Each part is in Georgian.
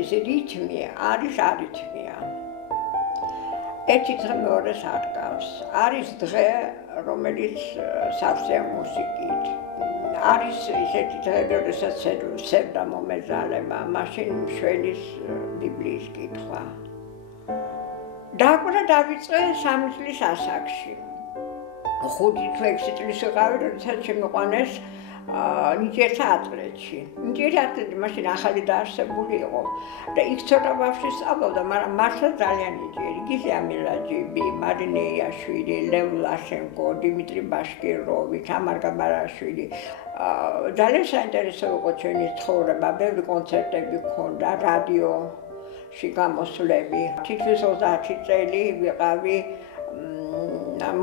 კონცერტების რითმი არის არითმია. ერთი დღე მეორეს არ გავს. არის დღე, რომელიც სავსეა მუსიკით. არის ისეთი დღეები, როდესაც სევდა მომეძალება, მაშინ მშველის ბიბლიის კითხვა. დაკვირა დავიწყე 3 წლის ასაკში. 5 თუ 6 წლის ვიყავი, როდესაც შემიყვანეს ნიჭიერთა ატლეტში. ნიჭიერი ატლეტი მაშინ ახალი დაარსებული იყო და იქ ცოტა ბავშვი სწავლობდა, მაგრამ მართლა ძალიან ნიჭიერი. გიზე ამილაჯიბი, მარინე იაშვილი, ლევ ლაშენკო, დიმიტრი ბაშკიროვი, თამარ გაბარაშვილი. ძალიან საინტერესო იყო ჩვენი ცხოვრება, ბევრი კონცერტები გქონდა, რადიოში გამოსვლები. თითქმის 30 წელი ვიყავი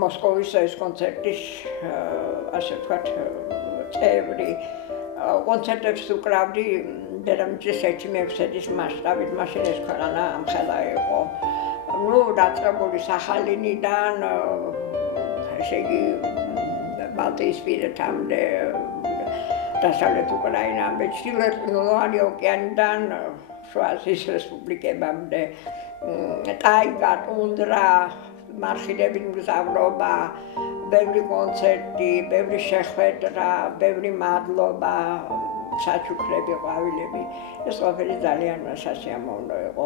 მოსკოვის ეს კონცერტის ასე ვთქვათ წევრი. კონცერტებს ვუკრავდი დედამიწის 1/6 მასშტაბით, მაშინ ეს ქვეყანა ამხელა იყო. დაწყებული სახალინიდან, ესე იგი ბალტიისპირეთამდე, დასავლეთ უკრაინამდე, ჩრდილოეთ ყინულოვანი ოკეანიდან შუა აზიის რესპუბლიკებამდე, ტაიგა, ტუნდრა, მარხილებით მგზავრობა, ბევრი კონცერტი, ბევრი შეხვედრა, ბევრი მადლობა, საჩუქრები, ყვავილები. ეს ყველაფერი ძალიან სასიამოვნო იყო.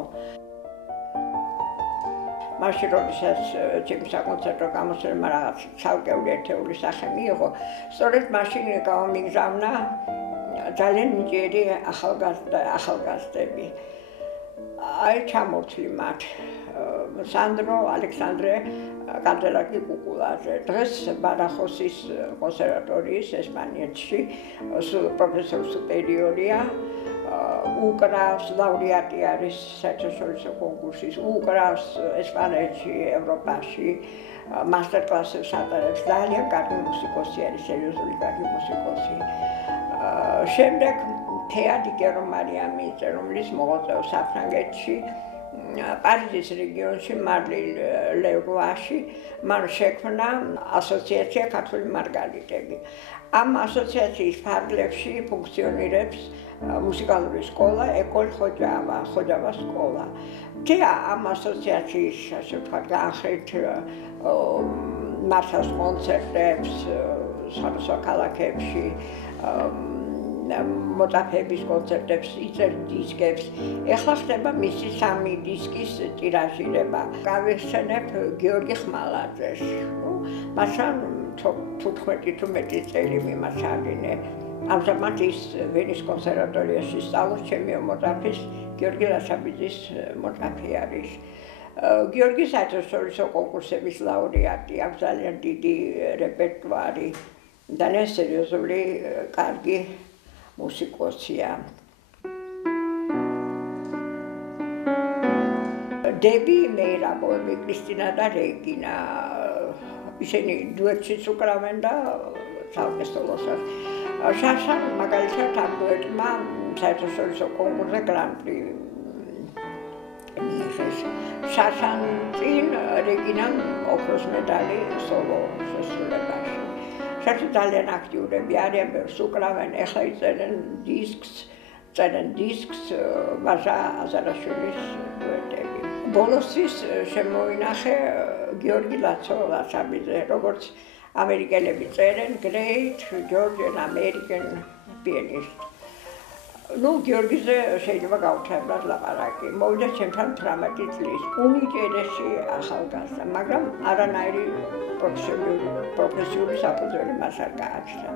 მაშინ როდესაც ჩემი საკონცერტო გამოსვლება რაღაც ცალკეული ერთეული სახე მიიღო, სწორედ მაშინ გამომიგზავნა ძალიან ნიჭიერი ახალგაზრდები. აი ჩამოვთვლი მათ. სანდრო ალექსანდრე კანდელაკი კუკულაძე. დღეს ბარახოსის კონსერვატორიის ესპანეთში პროფესორი სუპერიორია. უკრავს, ლაურეატი არის საერთაშორისო კონკურსის, უკრავს ესპანეთში, ევროპაში, მასტერკლასებს ატარებს. ძალიან კარგი მუსიკოსი არის, სერიოზული კარგი მუსიკოსი. შემდეგ თეატრი გერმანიამი, რომელიც მოღვაწეობს საფრანგეთში, პარიზის რეგიონში, მარლი ლევაში, მან შექმნა ასოციაცია ქართული მარგალიტები. ამ ასოციაციის ფარგლებში ფუნქციონირებს მუსიკალური სკოლა, ეკოლ ხოჯავა სკოლა. ამ ასოციაციის, ასე ვთქვათ, განხრით მართავს კონცერტებს სხვადასხვა ქალაქებში, მოწაფეების კონცერტებს, იწერ დისკებს. ეხლა ხდება მისი 3 დისკის ტირაჟირება. გავიხსენებ გიორგი ხმალაძეს. მაშინ 15 თუ მეტი წელი მიმარჩაგინე. ამჟამად ის ვენის კონსერვატორიაში სწავლობს, ჩემი მოწაფის გიორგი ლაშაბიძის მოწაფე არის. გიორგი საერთაშორისო კონკურსების ლაურეატი, აქვს ძალიან დიდი რეპერტუარი, ძალიან სერიოზული, კარგი მუსიკოსია. დები მეირაბოები, კრისტინა და რეგინა, ისინი დუეტშიც უკრავენ და საორკესტროსაც. შაშან მაგალითად ამ დუეტმა საერთაშორისო კონკურსზე გრან-პრი მიიღეს. შაშან წინ რეგინამ ოქროს медаლი სოლო შესრულებაში. საერთოდ ძალიან აქტიურები არიან, ბევრს უკრავენ, ეხლა იწერენ დისკს ვაჟა აზარაშვილის დუეტები. ბოლოსთვის შემოვინახე გიორგი ლაშაბიძე, როგორც ამერიკელები წერენ, Great Georgian American pianist. გიორგიზე შეიძლება გავუჩერდათ ლაპარაკი. მოვიდა ჩემთან 18 წლის, უნიჭიერესი ახალგაზრდა, მაგრამ არანაირი პროფესიული საფუძველი მას არ გააჩნდა.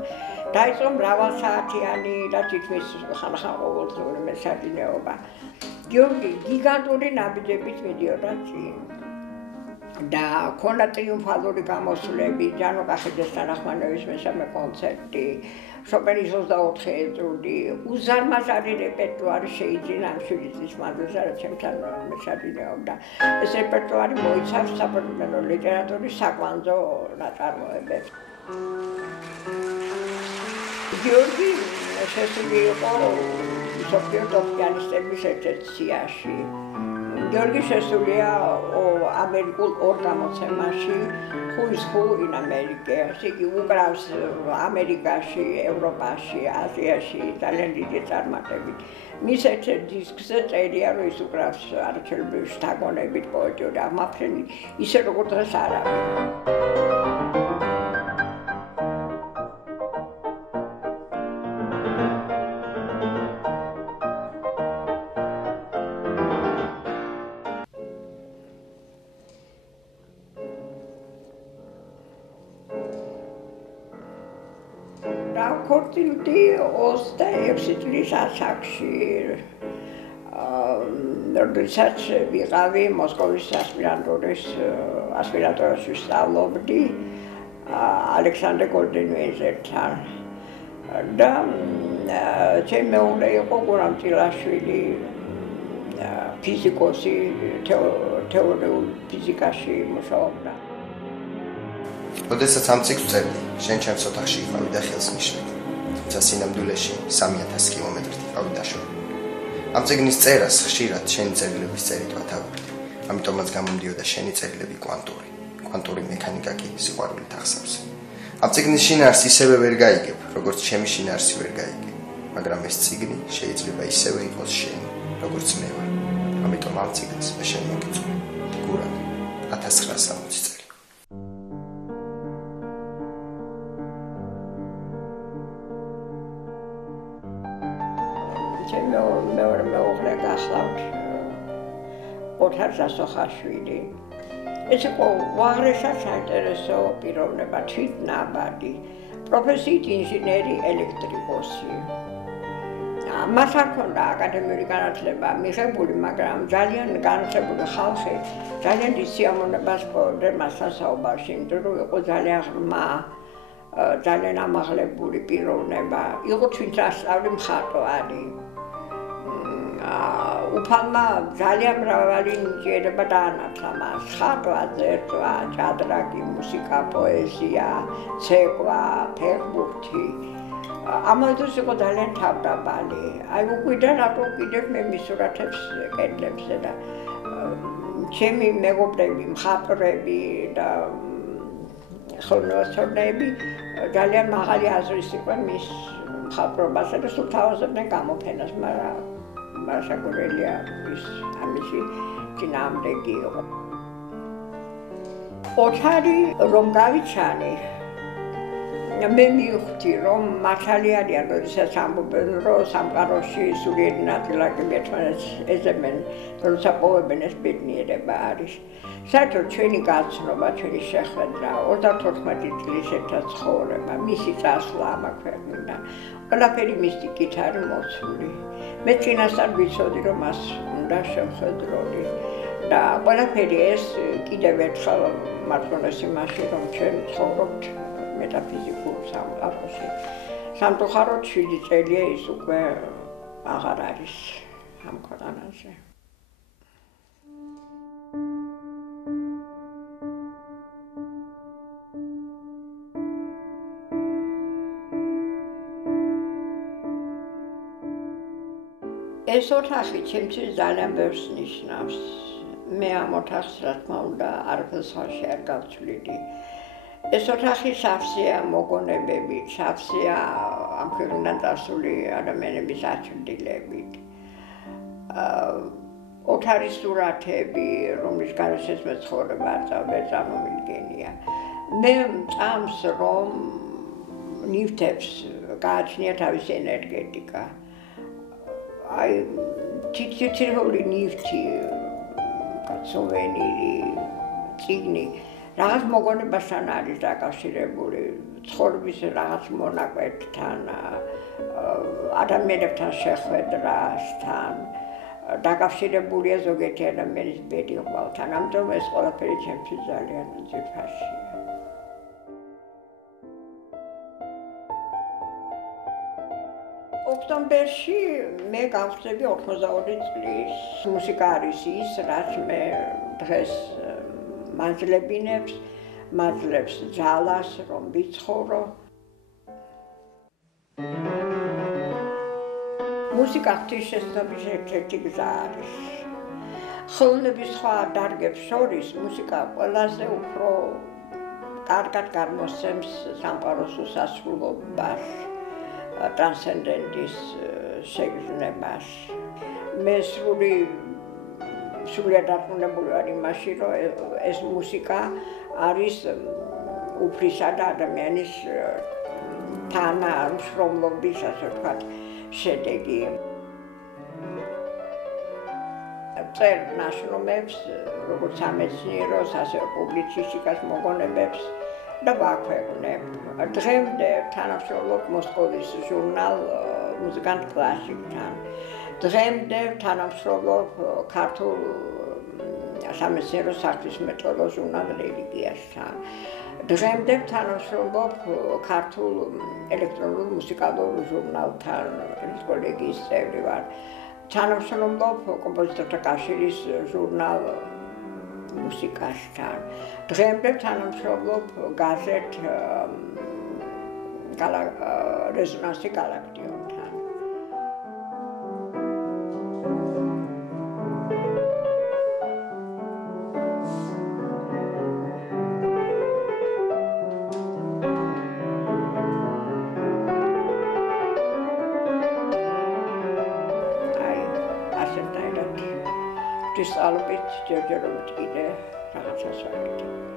დაიწყო მრავალსაათიანი და თითქმის ხანახან ყოველდღიური მესადინეობა. გიორგი გიგანტური ნაბიჯებით მიდიოდა წინ. და ქონდა ტრიუმფალური გამოსვლები, ჯანო კახიძესთან ახმანოვის მესამე კონცერტი, შოპენის 24 ეტუდი, უზარმაზარი რეპერტუარი შეიძინა ამ 7 წლის მანძილზე, რაც ჩემთან მეცადინეობდა. ეს რეპერტუარი მოიცავს საფორტეპიანო ლიტერატურის საკვანძო ნაწარმოებებს. გიორგი შესული იყო მსოფლიო ტოპ პიანისტების ერთ-ერთ სიაში. გიორგი შესულია ამერიკულ ორ გამოცემაში Who is Who in America. იგი უკრავს ამერიკაში, ევროპაში, აზიაში ძალიან დიდი წარმატებით. მის ერთ-ერთ დისკზე წერია, რომ ის უკრავს არაჩვეულებრივი შთაგონებით პოეტური აღმაფრენი, ისე როგორც დღეს არავინ. ქორწილდი 26 წლის ასაკში როდესაც ვიყავი მოსკოვის ასპირანტურაში ვსწავლობდი ალექსანდრე გოლდენვეიზერთან და ჩემი მეუღლე იყო გურამ წილაშვილი ფიზიკოსი თეორიულ ფიზიკაში მუშაობდა. როდესაც ამ ციკლს წერდი, შენ ჩემს ოთახში იყავი და ხელს ნიშნავდი. თუმცა სინამდვილეში 3000 კილომეტრით იყავი დაშვებული. ამ წიგნის წერას ხშირად შენი წერილების წერით ვათავებდი. ამიტომაც გამომდიოდა შენი წერილები კვანტური მექანიკა კი სიყვარულით ახსავს. ამ წიგნის შინაარსს ისევე ვერ გაიგებ, როგორც ჩემი შინაარსი ვერ გაიგებ, მაგრამ ეს წიგნი შეიძლება ისევე იყოს შენი, როგორც მე ვარ. ამიტომ ამ წიგნს მე შენ მოგიწვევ. გურამ 1960 წელი. მეუღლე გახლავთ ოთარ სასოხაშვილი. ეს იყო უაღრესად საინტერესო პიროვნება, თვითნაბადი, პროფესიით ინჟინერი, ელექტრიკოსი. მას არ ჰქონდა აკადემიური განათლება მიღებული, მაგრამ ძალიან განათლებული ხალხი ძალიან დიდ სიამოვნებას ჰქონდა მასთან საუბარში, იმიტომ რომ იყო ძალიან ღრმა, ძალიან ამაღლებული პიროვნება. იყო თვით ასწავლი მხატვარი. უფალმა ძალიან მრავალი ნიჭიერება დაანათლა მას. ხატვა, წერტვა, ჭადრაკი, მუსიკა, პოეზია, ცეკვა, ფეხბურთი. ამავე დროს იყო ძალიან თავდაბალი. აი უკვიდან რატო კიდევ მე მის სურათებს კედლებზე და ჩემი მეგობრები, მხატვრები და ხელოვნებაცნები ძალიან მაღალი აზრის იყვნენ მის მხატვრობასა და სულ თავაზობდნენ გამოფენას, მაგრამ მასაკურელია ის ამისი წინააღმდეგი იყო. ოთარი რომ გავიჩანი, მე მივხვდი რომ მართალი არიან, როდესაც ამბობენ, რომ სამყაროში სულიერი ნაწილაკები ერთმანეთს ეძებენ, როცა პოვებენ ეს ბედნიერება არის. საერთოდ ჩვენი გაცნობა, ჩვენი შეხვედრა, 34 წლის ერთად ცხოვრება, მისი წასვლა ამ ქვეყნიდან, ყველაფერი მისტიკით არის მოცული. მე წინასწარ ვიცოდი, რომ მას უნდა შევხედროდი და ყველაფერი ეს კიდევ ერთხელ მართლობას იმაში, რომ ჩვენ ცხოვრობთ მეტაფიზიკურ სამყაროში. სამწუხაროდ 7 წელია ის უკვე აღარ არის ამ ქვეყანაზე. ეს ოთახი ჩემთვის ძალიან ბევრს ნიშნავს. მე ამ ოთახს რა თქმა უნდა არაფერს არ გავცვლიდი. ეს ოთახი სავსეა მოგონებებით, სავსეა ამ ქვეყნიდან წასული ადამიანების აჩრდილებით. ოთარის სურათები, რომლის გარშეც მე ცხოვრება არ წარმომიდგენია. მე წამს რომ ნივთებს გააჩნია თავისი ენერგეტიკა. აი თითოეული ნივთი, სუვენირი, წიგნი რაღაც მოგონებასთან არის დაკავშირებული, ცხოვრების რაღაც მონაკვეთთან, ადამიანებთან შეხვედრასთან, დაკავშირებულია ზოგიერთი ადამიანის ბედი ყვალთან, ამიტომ ეს ყველაფერი ჩემთვის ძალიან ძვირფასია. ოქტომბერში მე გავხსნები 82 წლის. მუსიკა არის ის, რაც მე დღეს მაძლევს ძალას, რომ ვიცხოვრო. მუსიკა ღვთისმშობლის ერთ-ერთი გზა არის. ხელოვნების სხვა დარგებს შორის მუსიკა ყველაზე უფრო კარგად გამოსცემს სამყაროს უსასრულობას, ტრანსცენდენტის შეგრძნებას. მე სრულიად დარწმუნებული ვარ იმაში, რომ ეს მუსიკა არის უფლისა და ადამიანის თანამშრომლობის, ასე ვთქვათ, შედეგი. წერ ნაშრომებს, როგორც სამეცნიეროს, ასევე პუბლიცისტიკას მოგონებებს და ვაქვეყნებ. დღემდე თანამშრომლობ მოსკოვის ჟურნალ მუსიკანტ კლასიკთან. დღემდე თანამშრომლობ ქართულ სამეცნიერო საქმისმეტყველო ჟურნალ რელიგიასთან. დღემდე თანამშრომლობ ქართულ ელექტრონულ მუსიკალურ ჟურნალთან, ეს კოლეგიის წევრი ვარ. თანამშრომლობ კომპოზიტორთა კავშირის ჟურნალ მუსიკასთან. დღემდე თანამშრომლობ გაზეთ რეზონანსი გალაქტიონთან. Kristalbit, ჯერჯერობით კიდე რაღაცას ვაკეთებ.